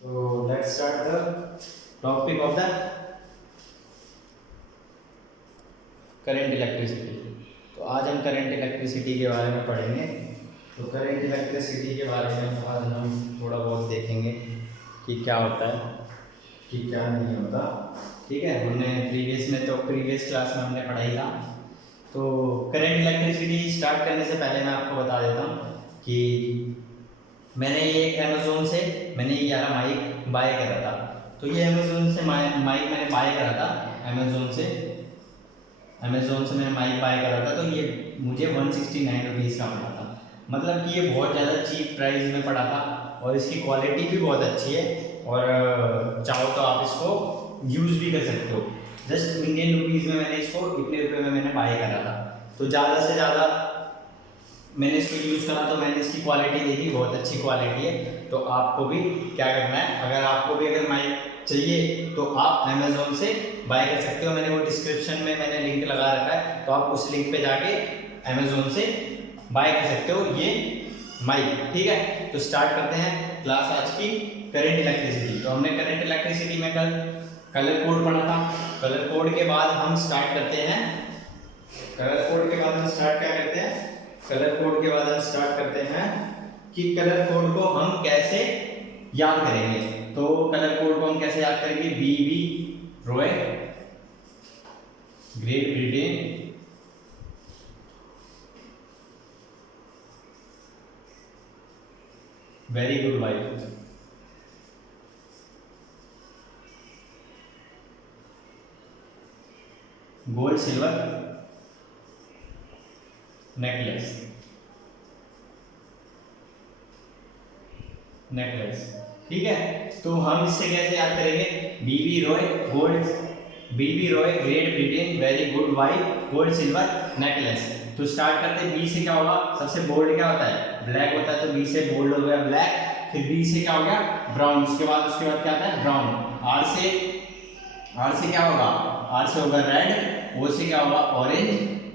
So let's start the topic of the current electricity. तो आज हम करंट इलेक्ट्रिसिटी के बारे में पढ़ेंगे। तो करंट इलेक्ट्रिसिटी के बारे में आज हम थोड़ा बहुत देखेंगे कि क्या होता है कि क्या नहीं होता। ठीक है, हमने प्रीवियस क्लास में हमने पढ़ाई था। तो करंट इलेक्ट्रिसिटी स्टार्ट करने से पहले मैं आपको बता देता हूँ कि मैंने ये अमेज़ोन से मैंने ये वाला माइक बाय करा था। तो ये अमेज़ोन से माइक मैंने बाय करा था। अमेज़ोन से मैंने माइक बाय करा था। तो ये मुझे 169 रुपीज़ का पड़ा था। मतलब कि ये बहुत ज़्यादा चीप प्राइस में पड़ा था और इसकी क्वालिटी भी बहुत अच्छी है। और चाहो तो आप इसको यूज़ भी कर सकते हो। जस्ट इंडियन रुपीज़ में मैंने इसको इतने रुपये में मैंने बाय करा था। तो ज़्यादा से ज़्यादा मैंने इसको यूज़ करा तो मैंने इसकी क्वालिटी देखी, बहुत अच्छी क्वालिटी है। तो आपको भी क्या करना है, अगर आपको भी अगर माइक चाहिए तो आप अमेज़ोन से बाय कर सकते हो। मैंने वो डिस्क्रिप्शन में मैंने लिंक लगा रखा है, तो आप उस लिंक पे जाके अमेज़ोन से बाय कर सकते हो ये माइक। ठीक है, तो स्टार्ट करते हैं क्लास आज की करंट इलेक्ट्रिसिटी। तो हमने करंट इलेक्ट्रिसिटी में कल कलर कोड पढ़ा था। कलर कोड के बाद हम स्टार्ट करते हैं कलर कोड के बाद हम स्टार्ट क्या करते हैं कलर कोड के बाद हम स्टार्ट करते हैं कि कलर कोड को हम कैसे याद करेंगे। तो कलर कोड को हम कैसे याद करेंगे, B B Roy great Britain very good wife, gold silver necklace ठीक है। तो हम इससे कैसे याद करेंगे, B B Roy great Britain very good wife gold silver necklace. तो स्टार्ट करते हैं बी से। क्या होगा, सबसे बोल्ड क्या होता है, ब्लैक होता है। तो बी से बोल्ड हो गया ब्लैक। फिर बी से क्या हो गया, ब्राउन। उसके बाद क्या आता है, ब्राउन। आर से क्या होगा, आर से होगा रेड। ओ से क्या होगा, ऑरेंज।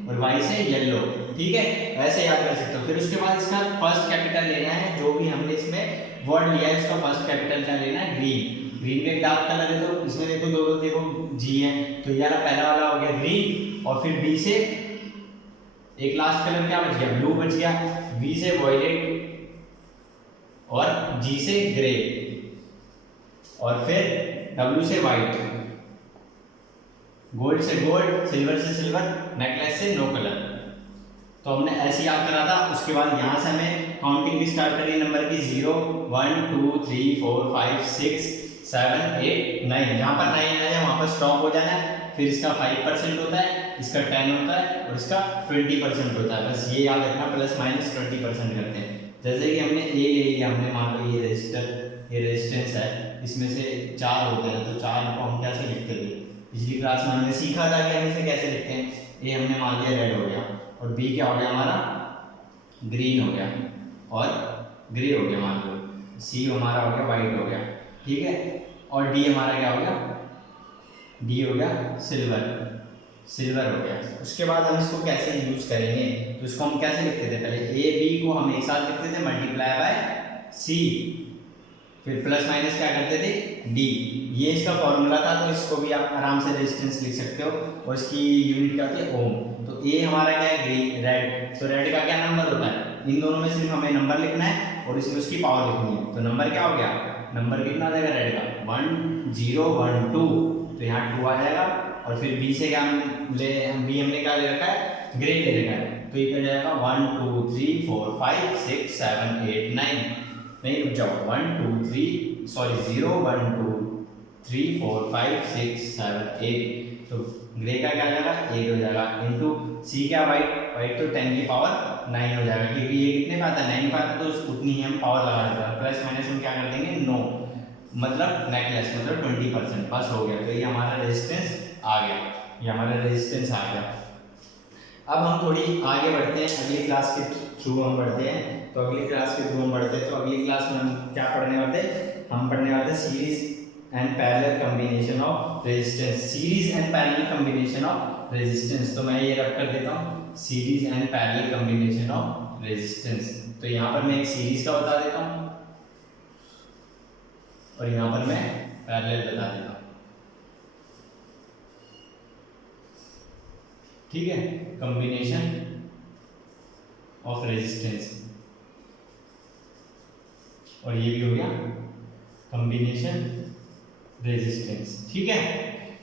और वाई से येलो। ठीक है, ऐसे याद कर सकते हो। फिर उसके बाद इसका फर्स्ट कैपिटल लेना है, जो भी हमने इसमें वर्ड लिया है इसका फर्स्ट कैपिटल क्या लेना है, ग्रीन। ग्रीन का एक डार्क कलर है, तो इसमें देखो दो देखो जी है। तो ये वाला पहला वाला हो गया ग्रीन। और फिर बी से एक लास्ट कलर क्या बच गया, ब्लू बच गया। वी से वॉयलेट और जी से ग्रे। और फिर डब्ल्यू से व्हाइट, गोल्ड से गोल्ड, सिल्वर से सिल्वर, नेकलेस से नो कलर। तो हमने ऐसे याद करा था। उसके बाद यहाँ से हमें काउंटिंग भी स्टार्ट करनी है नंबर की। 0 1 2 3 4 5 6 7 8 9। जहाँ पर 9 आ जाए वहाँ पर स्टॉप हो जाना है। फिर इसका 5% होता है, इसका 10 होता है और इसका 20% होता है। बस ये याद रखना, प्लस माइनस 20% करते हैं। जैसे कि हमने ए ले लिया, हमने मान लो ये रेजिस्टेंस है, इसमें से 4 होते हैं। तो 4 को हम कैसे लिखते थे, पिछली क्लास में हमने सीखा था कि हम इसे कैसे लिखते हैं। ए हमने मान लिया रेड हो गया, और बी क्या हो गया हमारा, ग्रीन हो गया, और ग्रे हो गया मान लो। सी हमारा हो गया वाइट हो गया। ठीक है, और डी हमारा क्या हो गया, डी हो गया सिल्वर हो गया। उसके बाद हम इसको कैसे यूज करेंगे, तो इसको हम कैसे लिखते थे, पहले ए बी को हम एक साथ लिखते थे मल्टीप्लाई बाय सी। फिर प्लस माइनस क्या करते थे, डी। ये इसका फॉर्मूला था। तो इसको भी आप आराम से रेजिस्टेंस लिख सकते हो, और इसकी यूनिट क्या होती है, ओम। तो ए हमारा क्या है, ग्रीन रेड। तो रेड का क्या नंबर होता है, इन दोनों में सिर्फ हमें नंबर लिखना है और इसमें उसकी पावर लिखनी है। तो नंबर क्या हो गया, नंबर कितना आ जाएगा रेड का, 1 0 1 2। तो यहाँ 2 आ जाएगा। और फिर बी से क्या बी हमने क्या ले रखा है, ग्रे ले रखा है। तो ये क्या जाएगा 1 2 3 4 5 6 7 8 9। नहीं रुक जाओ, 1 2 3 सॉरी 0 1 2 3 4 5 6 7 8। तो ग्रे का क्या जाएगा, 8 हो जाएगा। इंटू सी क्या, वाइट तो 10 की पावर 9 हो जाएगा, क्योंकि ये कितने पाता है, 9 पाता। तो उतनी ही हम पावर लगा देते हैं। प्लस माइनस हम क्या कर देंगे, 9 मतलब नेकलेस मतलब 20%। बस हो गया। तो ये हमारा रेजिस्टेंस आ गया, ये हमारा रेजिस्टेंस आ गया। अब हम थोड़ी आगे बढ़ते हैं, अगली क्लास के थ्रू हम बढ़ते हैं। तो अगली क्लास के थ्रू हम बढ़ते हैं। तो अगली क्लास में हम क्या पढ़ने वाले हैं, हम पढ़ने वाले हैं series and parallel combination of resistance. Series and parallel combination of resistance. तो मैं ये रख कर देता हूँ, series and parallel combination of resistance. तो यहाँ पर मैं एक सीरीज का बता देता हूँ। और यहाँ पर मैं पैरेलल बता देता हूँ। ठीक है, कॉम्बिनेशन ऑफ रेजिस्टेंस, और ये भी हो गया कॉम्बिनेशन रेजिस्टेंस। ठीक है,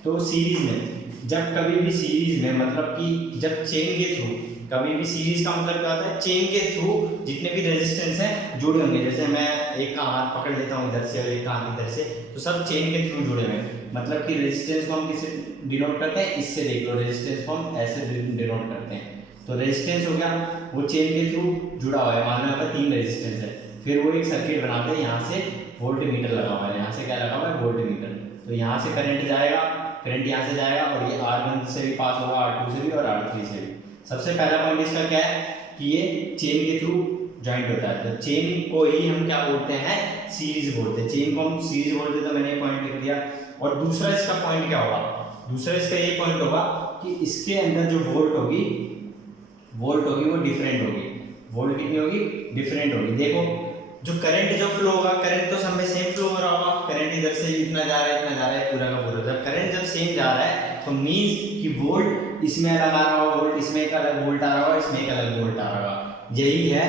तो सीरीज में जब कभी भी सीरीज में मतलब कि जब चेन के थ्रू, कभी भी सीरीज का मतलब क्या होता है, चेन के थ्रू जितने भी रेजिस्टेंस हैं जुड़े होंगे, जैसे मैं एक का हाथ पकड़ लेता हूँ इधर से और एक का हाथ इधर से, तो सब चेन के थ्रू जुड़े हुए हैं। मतलब कि रेजिस्टेंस को हम किससे डिनोट करते हैं, इससे देख लो, रेजिस्टेंस को हम ऐसे डिनोट करते हैं। तो रेजिस्टेंस हो गया, वो चेन के थ्रू जुड़ा हुआ है, मान लो यहाँ पर 3 रेजिस्टेंस है, फिर वो एक सर्किट बनाते हैं, यहाँ से वोल्ट मीटर लगा हुआ है, यहाँ से क्या लगा हुआ है, वोल्ट मीटर। तो यहाँ से करंट जाएगा, करंट यहाँ से जाएगा, और ये R1 से भी पास होगा, R2 से भी और R3 से भी। सबसे पहला पॉइंट इसका क्या है कि ये चेन के थ्रू ज्वाइंट होता है, तो चेन को ही हम क्या बोलते हैं, सीरीज बोलते हैं। चेन को हम सीरीज बोलते हैं, तो मैंने ये पॉइंट लिख दिया। और दूसरा इसका पॉइंट क्या होगा, दूसरा इसका ये पॉइंट होगा कि इसके अंदर जो वोल्ट होगी वो डिफरेंट होगी। वोल्ट कितनी होगी, डिफरेंट होगी। देखो जो करंट जो फ्लो होगा, करंट तो सब में सेम फ्लो हो रहा होगा, करंट इधर से इतना जा रहा है, इतना जा रहा है, पूरा का पूरा। जब करंट जब सेम जा रहा है तो मींस कि वोल्ट इसमें अलग आ रहा होगा, वोल्ट इसमें एक अलग वोल्ट आ रहा होगा, इसमें एक अलग वोल्ट आ रहा होगा। यही है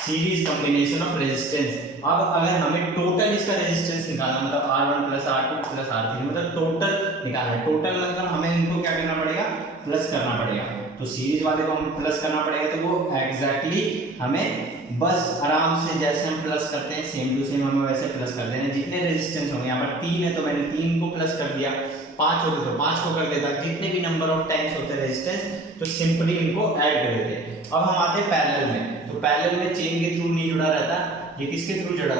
सीरीज कॉम्बिनेशन ऑफ रेजिस्टेंस। अब अगर हमें टोटल इसका रेजिस्टेंस निकालना, मतलब R1 plus R2 plus R3, मतलब टोटल निकालना है। टोटल मतलब हमें इनको क्या करना पड़ेगा, प्लस करना पड़ेगा। तो सीरीज वाले को हमें प्लस करना पड़ेगा, तो वो एग्जैक्टली हमें बस आराम से जैसे हम प्लस करते हैं सेम टू सेम हमें वैसे प्लस कर देना है। जितने रेजिस्टेंस होंगे, यहाँ पर 3 है तो मैंने 3 को प्लस कर दिया, 5 हो गए तो 5 को कर देता। जितने भी नंबर ऑफ टाइम्स होते हैं रेजिस्टेंस, तो सिंपली इनको ऐड कर देते। अब हम आते हैं पैरेलल में, तो पैरेलल में चेन के थ्रू नहीं जुड़ा रहता, ये किसके थ्रू जुड़ा,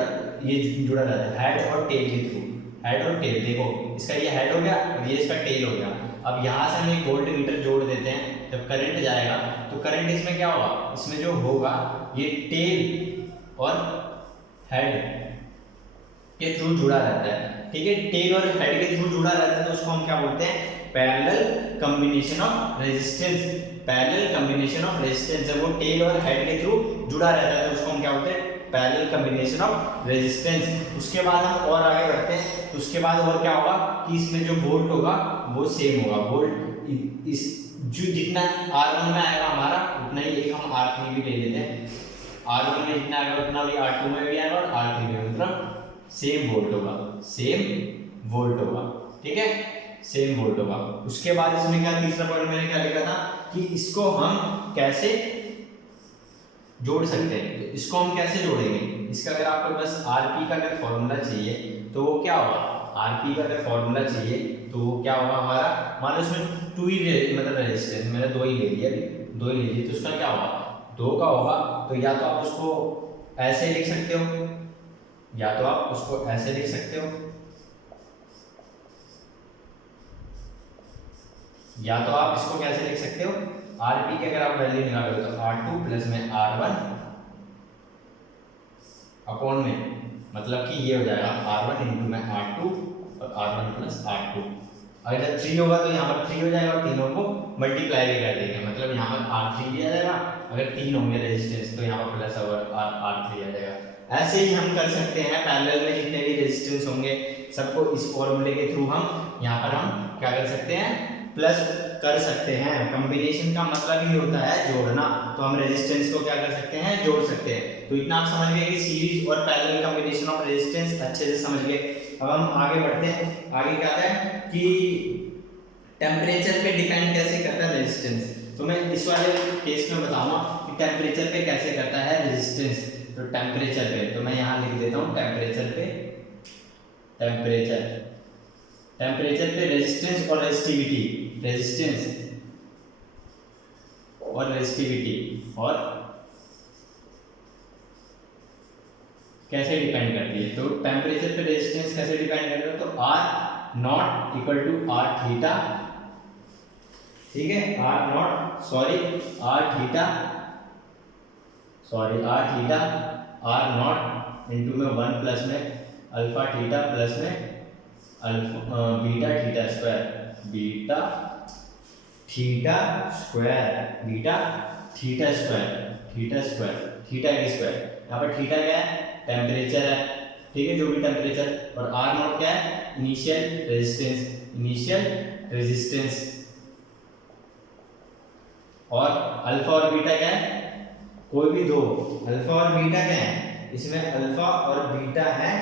ये जुड़ा रहता है हेड और टेल के थ्रू। हेड और टेल, देखो इसका ये हेड हो गया और ये इसका टेल हो गया। अब यहाँ से हम एक वोल्ट मीटर जोड़ देते हैं, जब करंट जाएगा तो करंट इसमें क्या होगा, इसमें जो होगा ये टेल और हेड के थ्रू जुड़ा रहता है। ठीक है, टेल और हेड के थ्रू जुड़ा रहता है, तो उसको हम क्या बोलते हैं, parallel combination of resistance. Parallel combination of resistance, जब वो टेल और हेड के थ्रू जुड़ा रहता है तो उसको हम क्या बोलते हैं, पैरेलल कॉम्बिनेशन ऑफ रेजिस्टेंस। उसके बाद हम और आगे बढ़ते हैं, तो उसके बाद और क्या होगा कि इसमें जो वोल्ट होगा वो सेम होगा। वोल्ट इस जो जितना R1 में आएगा हमारा, उतना ही एक हम R3 भी ले लेते हैं। R1 में जितना आएगा उतना भी R2 में भी आएगा और R3 में, मतलब सेम वोल्ट होगा, सेम वोल्ट होगा। ठीक है, सेम वोल्ट होगा। उसके बाद इसमें क्या, तीसरा पॉइंट मैंने क्या लिखा था कि इसको हम कैसे जोड़ सकते हैं। तो इसको हम कैसे जोड़ेंगे, इसका अगर आपको बस RP का अगर फॉर्मूला चाहिए तो वो क्या होगा, RP का अगर फॉर्मूला चाहिए तो वो क्या होगा हमारा, मान लो इसमें 2 ही मतलब रेजिस्टेंस मैंने 2 ही ले लिया, 2 ही ले लिए, तो उसका क्या होगा, 2 का होगा। तो या तो आप उसको ऐसे लिख सकते हो, या तो आप उसको ऐसे लिख सकते हो, या तो आप इसको कैसे लिख सकते हो, RP की अगर आप वैल्यू निकालोगे तो R2 प्लस में R1 अपॉन में, मतलब कि ये हो जाएगा R1 इंटू में R2 और R1 प्लस R2। अगर जब 3 होगा तो यहाँ पर 3 हो जाएगा और तीनों को मल्टीप्लाई भी कर देंगे, मतलब यहाँ पर R3 भी आ जाएगा। अगर 3 होंगे रेजिस्टेंस तो यहाँ पर प्लस और R3 आ जाएगा। ऐसे ही हम कर सकते हैं, पैरेलल में जितने भी रेजिस्टेंस होंगे सबको इस फॉर्मूले के थ्रू हम यहाँ पर हम क्या कर सकते हैं, प्लस कर सकते हैं। कॉम्बिनेशन का मतलब ही होता है जोड़ना, तो हम रेजिस्टेंस को क्या कर सकते हैं, जोड़ सकते हैं। तो इतना आप समझ गए कि सीरीज और पैरेलल कॉम्बिनेशन ऑफ रेजिस्टेंस अच्छे से समझ गए। अब हम आगे बढ़ते हैं। आगे क्या है कि टेम्परेचर पे डिपेंड कैसे करता है रेजिस्टेंस। तो मैं इस वाले केस में बताऊंगा कि टेम्परेचर पे कैसे करता है रेजिस्टेंस। तो टेम्परेचर पे, तो मैं यहाँ लिख देता हूँ टेम्परेचर पे, टेम्परेचर पे रेजिस्टेंस और रेजिस्टिविटी, रेजिस्टेंस और रेजिस्टिविटी और कैसे डिपेंड करती है। तो टेम्परेचर पे रेजिस्टेंस कैसे डिपेंड करता है, तो R not equal to R theta, ठीक है, R not sorry R theta R not into में 1 प्लस में अल्फा थीटा प्लस में alpha beta theta square, beta theta square, theta की स्क्वायर। यहाँ पर थीटा क्या है, टेम्परेचर है, ठीक है, जो भी टेम्परेचर, और आर नॉट क्या है, इनिशियल रेजिस्टेंस, और अल्फा और बीटा क्या है, कोई भी दो, अल्फा और बीटा क्या है, इसमें अल्फा और बीटा है,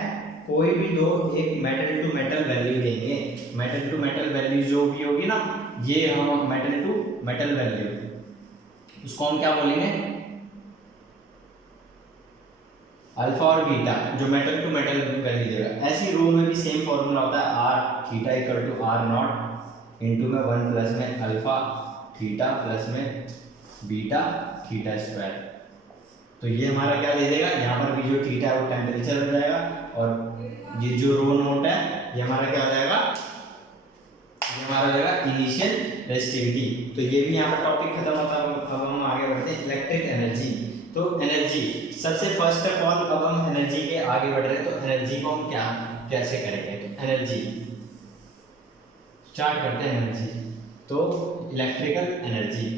कोई भी दो एक मेटल टू मेटल वैल्यू देंगे। मेटल टू मेटल वैल्यू जो भी होगी ना, ये हम मेटल टू मेटल वैल्यू, उसको हम क्या बोलेंगे, अल्फा और बीटा, जो मेटल टू मेटल वैल्यू देगा। ऐसी रो में भी सेम फॉर्मूला होता है, R theta equal to R not into में 1 प्लस में अल्फा थीटा प्लस में बीटा थीटा स्क्वायर। तो ये हमारा क्या दे देगा, यहाँ पर भी जो थीटा है वो टेम्परेचर हो जाएगा, और ये जो रो नोट है ये हमारा क्या हो जाएगा, ये हमारा हो जाएगा इनिशियल रेजिस्टिविटी। तो ये भी यहाँ पर टॉपिक खत्म होता है। अब हम आगे बढ़ते हैं इलेक्ट्रिक एनर्जी। तो एनर्जी सबसे फर्स्ट ऑफ ऑल, अब हम एनर्जी के आगे बढ़ रहे हैं, तो एनर्जी को हम क्या कैसे करेंगे, तो एनर्जी स्टार्ट करते हैं एनर्जी। तो इलेक्ट्रिकल एनर्जी,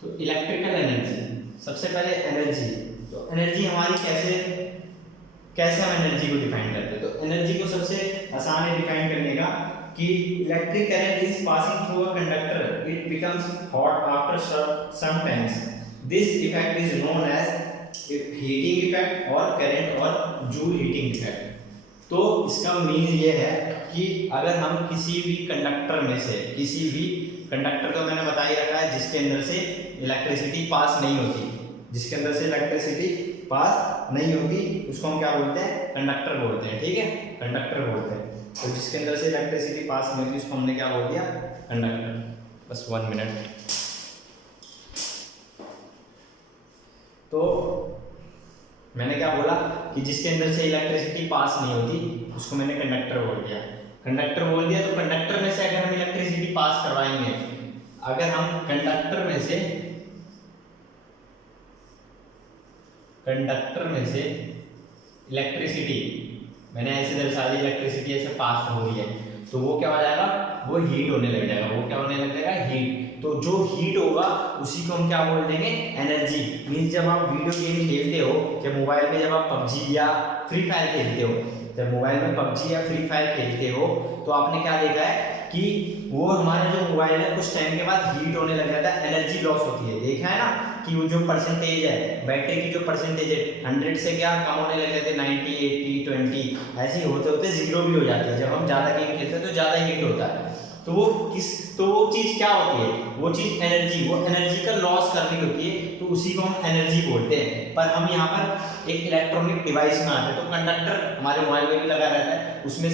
तो इलेक्ट्रिकल एनर्जी सबसे पहले एनर्जी, तो एनर्जी हमारी कैसे हम एनर्जी को डिफाइन करते हैं। तो एनर्जी को सबसे आसान है डिफाइन करने का कि electric current is passing through a conductor, it becomes hot after some times, this effect is known as heating effect और करंट और जूल हीटिंग इफेक्ट। तो इसका मीन ये है कि अगर हम किसी भी कंडक्टर में से, किसी भी कंडक्टर को मैंने बता ही रखा है जिसके अंदर से इलेक्ट्रिसिटी पास नहीं होती, जिसके अंदर से इलेक्ट्रिसिटी पास नहीं होती उसको हम क्या बोलते हैं, कंडक्टर बोलते हैं, ठीक है, कंडक्टर बोलते हैं। तो जिसके अंदर से इलेक्ट्रिसिटी पास नहीं होती उसको हमने क्या बोल दिया, कंडक्टर। बस 1 मिनट। तो मैंने क्या बोला कि जिसके अंदर से इलेक्ट्रिसिटी पास नहीं होती उसको मैंने कंडक्टर बोल दिया, कंडक्टर बोल दिया। तो कंडक्टर में से अगर हम इलेक्ट्रिसिटी पास करवाएंगे, अगर हम कंडक्टर में से इलेक्ट्रिसिटी, मैंने ऐसे दर्शा दी इलेक्ट्रिसिटी ऐसे पास हो रही है, तो वो क्या हो जाएगा, वो हीट होने लग जाएगा, वो क्या होने लग जाएगा, हीट। तो जो हीट होगा उसी को हम क्या बोल देंगे, एनर्जी। मीन्स जब आप वीडियो गेम खेलते हो, जब मोबाइल में जब आप पबजी या फ्री फायर खेलते हो, जब मोबाइल में पबजी या फ्री फायर खेलते हो, तो आपने क्या देखा है कि वो हमारा जो मोबाइल है कुछ टाइम के बाद हीट होने लग जाता है, एनर्जी लॉस होती है। देखा है ना कि वो जो परसेंटेज है बैटरी की, जो परसेंटेज है 100 से क्या कम होने लग जाते हैं, 90, 80, 20 ऐसे होते होते 0 भी हो जाती है। जब हम ज़्यादा गेम खेलते हैं तो ज़्यादा हीट होता है। तो वो चीज़ क्या होती है, वो चीज़ एनर्जी, वो एनर्जी का लॉस करनी होती है, तो उसी को हम एनर्जी बोलते हैं। पर हम यहाँ पर एक इलेक्ट्रॉनिक डिवाइस में आते हैं, तो कंडक्टर हमारे मोबाइल में भी लगा रहता है, उसमें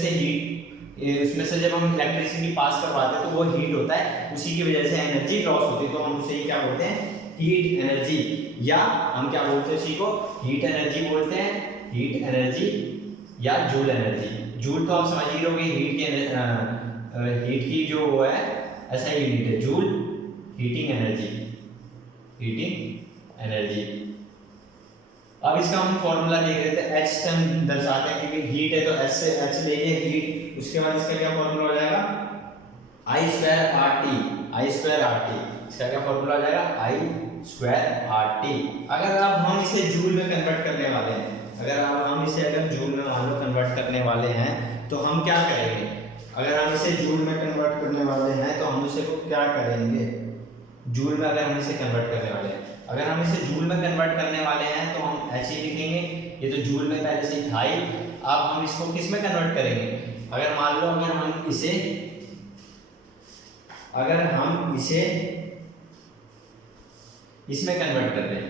से जब हम इलेक्ट्रिसिटी पास करवाते हैं तो वो हीट होता है, उसी की वजह से एनर्जी लॉस होती है। तो हम उसे क्या बोलते हैं, हीट एनर्जी, या हम क्या बोलते हैं उसी को, हीट एनर्जी बोलते हैं, हीट एनर्जी या जूल एनर्जी। जूल तो आप समझ ही लोगे, हीट की जो वो है ऐसा यूनिट है, जूल, हीटिंग एनर्जी। अब इसका हम फॉर्मूला देख रहे थे, एच से हम दर्शाते हैं क्योंकि हीट है, तो एच से एच ले लीजिए हीट, उसके बाद इसका क्या फॉर्मूला हो जाएगा, आई स्क्वायर आर टी। इसका क्या फॉर्मूला हो जाएगा, आई स्क्वायर आर टी। अगर अब हम इसे जूल में कन्वर्ट करने वाले हैं, अगर जूल में मान लो कन्वर्ट करने वाले हैं, तो हम क्या करेंगे, अगर हम इसे जूल में कन्वर्ट करने वाले हैं तो हम इसे को क्या करेंगे, जूल में अगर हम इसे कन्वर्ट करने वाले हैं, अगर हम इसे जूल में कन्वर्ट करने वाले हैं तो हम ऐसे ही लिखेंगे, ये तो जूल में पहले से ही था ही। अब हम इसको किस में कन्वर्ट करेंगे, अगर मान लो अगर हम इसे इसमें कन्वर्ट कर दें,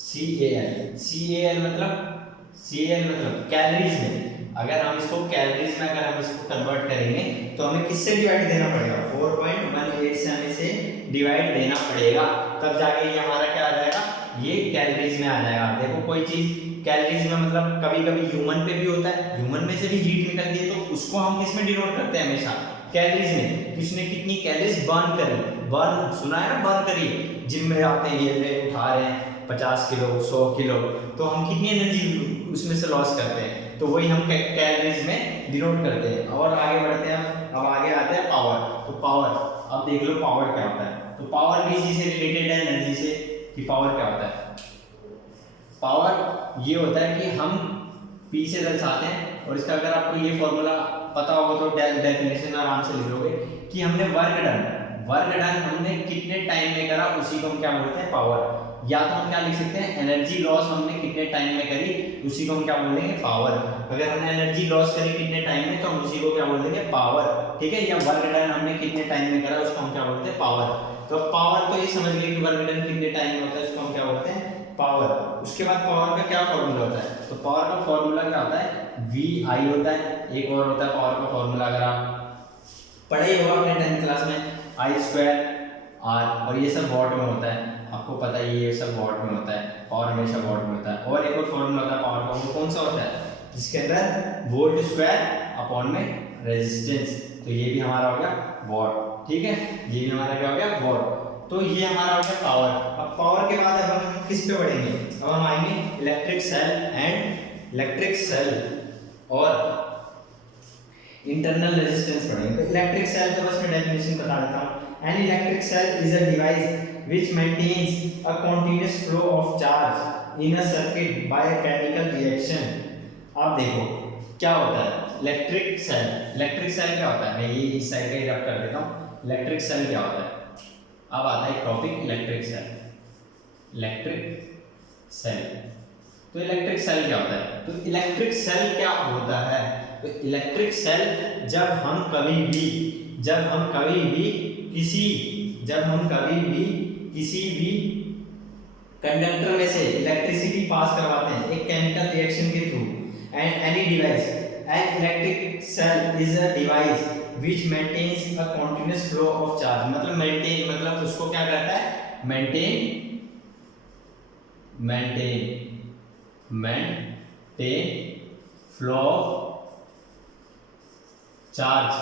CAL मतलब कैलोरीज में, अगर हम इसको कैलोरीज में अगर हम इसको कन्वर्ट करेंगे तो हमें किससे डिवाइड देना पड़ेगा, 4.18 से हमें इसे डिवाइड देना पड़ेगा, तब जाके ये हमारा क्या आ जाएगा, ये कैलोरीज में आ जाएगा। देखो कोई चीज कैलोरीज में मतलब कभी कभी ह्यूमन पे भी होता है, ह्यूमन में से भी हीट निकलती है, तो उसको हम किस में डिनोट करते हैं, हमेशा कैलोरीज में। किसने कितनी कैलोरीज बर्न करी, बर्न सुना है ना, बर्न करी, जिम में आते हैं ये उठा रहे हैं 50 किलो 100 किलो, तो हम कितनी एनर्जी उसमें से लॉस करते हैं, तो वही हम कैलोरीज में डिनोट करते हैं। और आगे बढ़ते हैं, अब आगे आते हैं पावर। तो पावर, अब देख लो पावर क्या होता है। तो पावर भी इसी से रिलेटेड है एनर्जी से, कि पावर क्या होता है। पावर ये होता है कि हम P से दर्शाते हैं, और इसका अगर आपको ये फॉर्मूला पता होगा तो डेफिनेशन आराम से लिख लोगे कि हमने वर्क डन हमने कितने टाइम में करा, उसी को हम क्या बोलते हैं, पावर। या तो हम क्या लिख सकते हैं, एनर्जी लॉस हमने कितने टाइम में करी, उसी को हम क्या बोल देंगे, पावर। अगर हमने एनर्जी लॉस करी कितने टाइम में, तो हम उसी को क्या बोल देंगे, पावर। ठीक है, या वर्क डन हमने कितने टाइम में करा, उसको हम क्या बोलते हैं, पावर। तो पावर तो ये समझ गए कि वर्क डन कितने टाइम में होता है, उसको हम क्या बोलते हैं, पावर। उसके बाद पावर का क्या फॉर्मूला होता है, तो पावर का फॉर्मूला क्या होता है, वी आई होता है। एक और होता है पावर का फॉर्मूला, अगर आप पढ़े हो अपने 10th क्लास में, आई स्क्वायर आर, और ये सब वॉट में होता है, आपको पता है ये सब वॉट में होता है, पावर हमेशा वॉट में होता है। और एक और फॉर्मूला होता है पावर का, वो कौन सा होता है, जिसके अंदर वोल्ट स्क्वायर अपॉन में रेजिस्टेंस, तो ये भी हमारा हो गया वॉट। ठीक है, ये भी हमारा क्या हो गया, वॉट। तो ये हमारा हो गया पावर। अब पावर के बाद अब हम किस पे बढ़ेंगे, अब हम आएंगे इलेक्ट्रिक सेल और इंटरनल रेजिस्टेंस पढ़ेंगे। तो इलेक्ट्रिक सेल तो बस मैं डेफिनेशन बता देता हूँ। An electric cell is a device which maintains a continuous flow of charge in a circuit by a chemical reaction। अब देखो क्या होता है इलेक्ट्रिक सेल क्या होता है, मैं ये इस साइड का ही रब कर देता हूँ। इलेक्ट्रिक सेल क्या होता है, अब आता है टॉपिक इलेक्ट्रिक सेल। तो इलेक्ट्रिक सेल क्या होता है, तो इलेक्ट्रिक सेल क्या होता है, तो इलेक्ट्रिक सेल जब हम कभी भी किसी भी कंडक्टर में से इलेक्ट्रिसिटी पास करवाते हैं एक केमिकल रिएक्शन के through, and any device, an electric cell is a device which maintains a continuous flow of charge. मतलब मेंटेन मतलब उसको क्या करता है, maintain flow of charge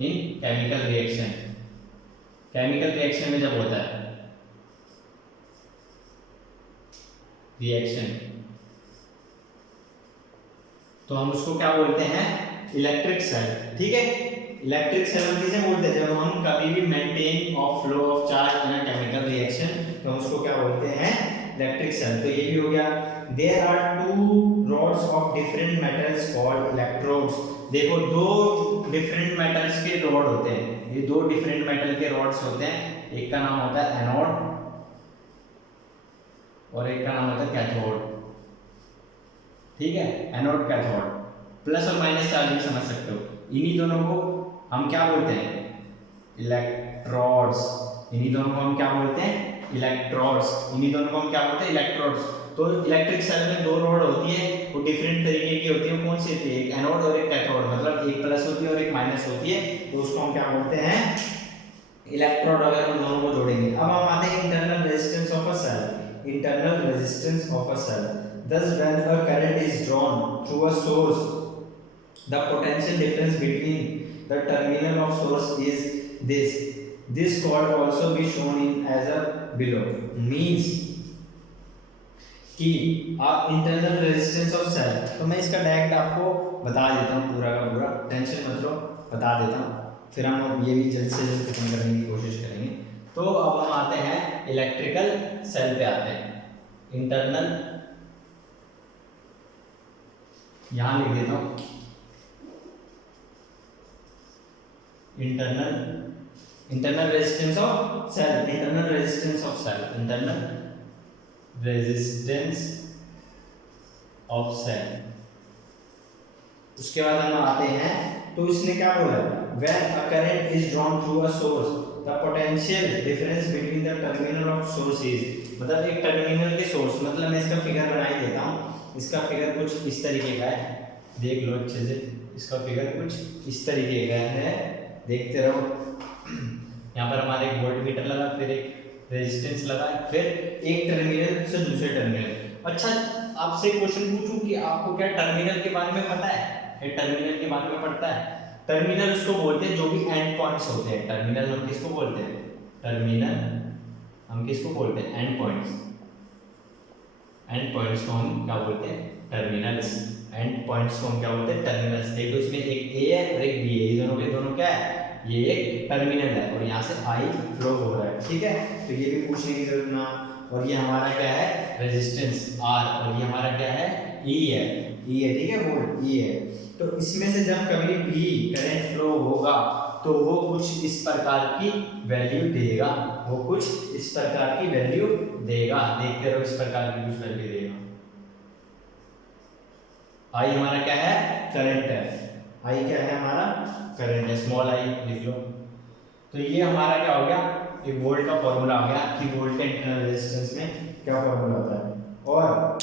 in chemical reaction में जब होता है रिएक्शन, तो हम उसको क्या बोलते हैं, इलेक्ट्रिक सेल। ठीक है, इलेक्ट्रिक सेल किसे बोलते हैं, जब हम कभी भी maintain of flow of charge in a chemical reaction, तो हम उसको क्या बोलते हैं, इलेक्ट्रिक सेल। तो ये भी हो गया। There are two rods of different metals called electrodes। देखो दो डिफरेंट मेटल्स के रॉड होते हैं, ये दो डिफरेंट मेटल के रॉड्स होते हैं, एक का नाम होता है एनोड और एक का नाम होता है कैथोड। ठीक है, एनोड कैथोड, प्लस और माइनस चार्ज भी समझ सकते हो। इन्हीं दोनों को हम क्या बोलते हैं, इलेक्ट्रोड्स। इन्हीं दोनों को हम क्या बोलते हैं, इलेक्ट्रोड्स। इन्हीं दोनों को हम क्या बोलते हैं, इलेक्ट्रोड्स। तो इलेक्ट्रिक सेल में दो रॉड होती है, वो डिफरेंट तरीके की होती है। कौन सी होती है, एक एनोड और एक कैथोड, मतलब एक प्लस होती है और एक माइनस होती है, तो उसको हम क्या बोलते हैं, इलेक्ट्रोड। अगर हम दोनों को जोड़ेंगे, अब हम आते हैं internal resistance of a cell. Internal resistance of a cell, thus when a current is drawn through a source, the potential difference between the terminal of source is this could also be shown in as a below। means कि आप internal resistance of cell, तो मैं इसका direct आपको बता देता हूँ पूरा का पूरा, टेंशन मत लो, बता देता हूँ, फिर हम ये भी जल्द से जल्द खत्म करने की कोशिश करेंगे। तो अब हम आते हैं इलेक्ट्रिकल सेल पे आते हैं। इंटरनल, यहाँ लिख देता हूँ internal resistance of cell. Internal resistance of cell. उसके बाद हम आते हैं, तो इसने क्या बोला, when a current is drawn through a source, the potential difference between the terminal of source is, मतलब एक टर्मिनल के सोर्स, मतलब मैं इसका फिगर बना ही देता हूँ। इसका फिगर कुछ इस तरीके का है, देख लो अच्छे से। इसका फिगर कुछ इस तरीके का है, देखते रहो। यहाँ पर हमारे एक वोल्ट मीटर लगा, फिर एक रेजिस्टेंस लगा, फिर एक टर्मिनल से दूसरे टर्मिनल। अच्छा, आपसे क्वेश्चन पूछूं कि आपको क्या टर्मिनल के बारे में पता है, टर्मिनल के बारे में पढ़ता है। टर्मिनल उसको बोलते हैं जो भी एंड पॉइंट्स होते हैं। टर्मिनल हम किसको बोलते हैं, एंड पॉइंट्स। एंड पॉइंट्स को हम क्या बोलते हैं, टर्मिनल्स। एंड पॉइंट्स को हम क्या बोलते हैं, टर्मिनल्स। देखो इसमें एक ए है और एक बी है, ये दोनों के दोनों क्या है, ये एक टर्मिनल है और यहाँ से आई फ्लो हो रहा है, ठीक है। तो ये भी पूछने की जरूरत ना। और ये हमारा क्या है, रेजिस्टेंस आर, और ये हमारा क्या है, ई है, ई है, ठीक है, वोल्ट ई है। तो इसमें से जब कभी भी करंट फ्लो होगा तो वो कुछ इस प्रकार की वैल्यू देगा, वो कुछ इस प्रकार की वैल्यू देगा, देखते रहो, इस प्रकार की कुछ वैल्यू देगा। आई हमारा क्या है, करंट है, आई क्या है हमारा, करंट है, स्मॉल आई लिख लो। तो ये हमारा क्या हो गया, एक वोल्ट का फॉर्मूला आ गया कि वोल्ट के इंटरनल रेजिस्टेंस में क्या फॉर्मूला होता है। और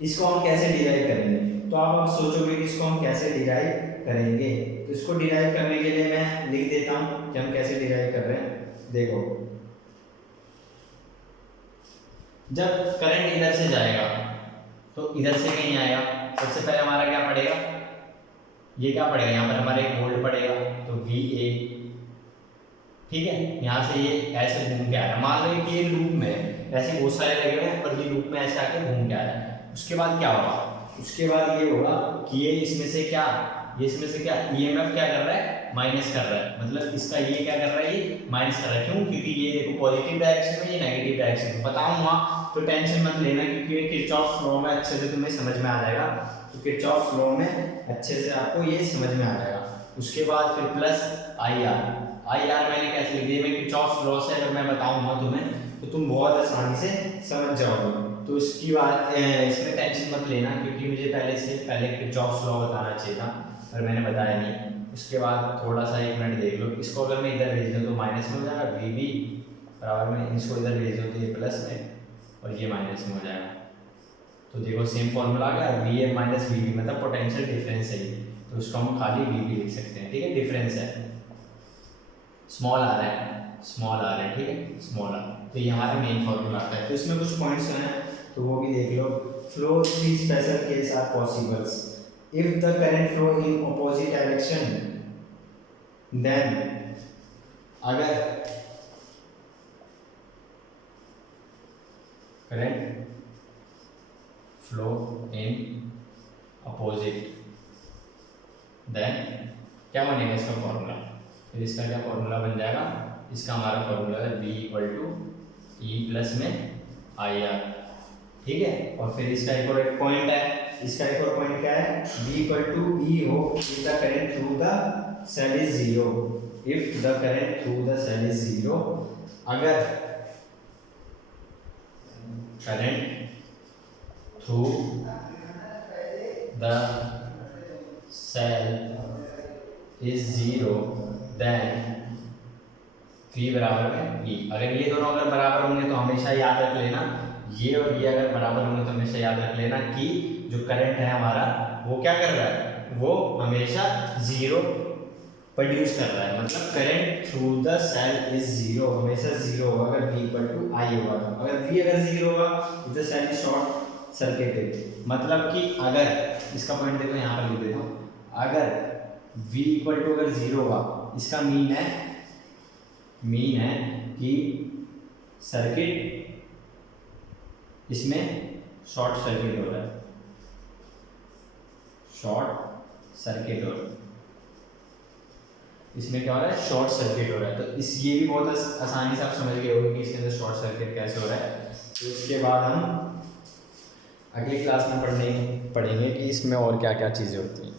इसको हम कैसे डिराइव करेंगे, तो आप सोचोगे कि इसको हम कैसे डिराइव करेंगे। तो इसको डिराइव करने के लिए मैं लिख देता हूं कि हम कैसे डिराइव कर रहे हैं। देखो, जब करंट इधर से जाएगा तो इधर से कहीं आएगा, सबसे पहले हमारा क्या पड़ेगा, ये क्या पड़ेगा, यहाँ पर हमारा एक वोल्ट पड़ेगा, तो VA, ठीक है। यहाँ से ये ऐसे घूम के आ रहा है, मान लो कि ये लूप में ऐसे बहुत सारे लगे हुए हैं, पर ये लूप में ऐसे आके घूम के आ रहा है। उसके बाद क्या होगा, उसके बाद ये होगा कि ये इसमें से क्या, ये इसमें से क्या EMF क्या कर रहा है, माइनस कर रहा है, मतलब इसका ये क्या कर रहा है, ये माइनस कर रहा है। क्यों, क्योंकि ये देखो पॉजिटिव डायरेक्शन में, ये नेगेटिव डायरेक्शन में, बताऊंगा तो टेंशन मत लेना, क्योंकि ये किरचॉफ लॉ में अच्छे से तुम्हें समझ में आ जाएगा। तो किरचॉफ लॉ में अच्छे से आपको ये समझ में आ जाएगा। उसके बाद फिर प्लस IR मैंने कैसे लिख दिया, मैं किरचॉफ लॉ से अगर मैं बताऊंगा तुम्हें तो तुम बहुत आसानी से समझ जाओगे। तो इसकी बात इसमें टेंशन मत लेना, क्योंकि मुझे पहले किरचॉफ लॉ बताना चाहिए था, पर मैंने बताया नहीं। उसके बाद थोड़ा सा 1 मिनट देख लो, इसको अगर मैं इधर भेज दूँ तो माइनस में हो जाएगा, VB बराबर में इसको इधर भेज दो तो ये प्लस में और ये माइनस में हो जाएगा। तो देखो सेम फॉर्मूला आ गया, VA माइनस VB, मतलब पोटेंशियल डिफरेंस है ये, तो उसको हम खाली VB लिख सकते हैं, ठीक है, डिफरेंस है, स्मॉल आर है, स्मॉल आर है, ठीक है, स्मॉल आर। तो ये हमारा मेन फॉर्मूला आता है। तो इसमें कुछ पॉइंट्स हैं तो वो भी देख लो। Flow three special case are possibles if the current flow in opposite direction, then अगर current flow in opposite, then क्या बनेगा इसका फॉर्मूला, फिर इसका क्या फॉर्मूला बन जाएगा, इसका हमारा फॉर्मूला है V = E प्लस में IR, ठीक है। और फिर इसका एक और पॉइंट है, इसका एक और पॉइंट क्या है, V = E हो if the current through the cell is 0, if the current through the cell is 0, अगर current through the cell is 0, then V बराबर में E। अगर ये दोनों अगर बराबर होंगे तो हमेशा याद रख लेना, ये और ये अगर बराबर होंगे तो हमेशा याद रख लेना कि जो करंट है हमारा वो क्या कर रहा है, वो हमेशा 0 प्रोड्यूस कर रहा है, मतलब current through the cell is 0, हमेशा 0 होगा अगर V = I होगा तो। अगर V अगर 0 होगा तो the cell is short circuited, मतलब कि अगर इसका पॉइंट देखो यहाँ पर लिख देता हूँ, अगर V = अगर 0 होगा, इसका मीन है कि सर्किट इसमें शॉर्ट सर्किट हो रहा है, शॉर्ट सर्किट हो रहा है, इसमें क्या हो रहा है, शॉर्ट सर्किट हो रहा है। तो इस ये भी बहुत आसानी से आप समझ गए होंगे कि इसके अंदर शॉर्ट सर्किट कैसे हो रहा है। तो इसके बाद हम अगली क्लास में पढ़ेंगे कि इसमें और क्या क्या चीज़ें होती हैं।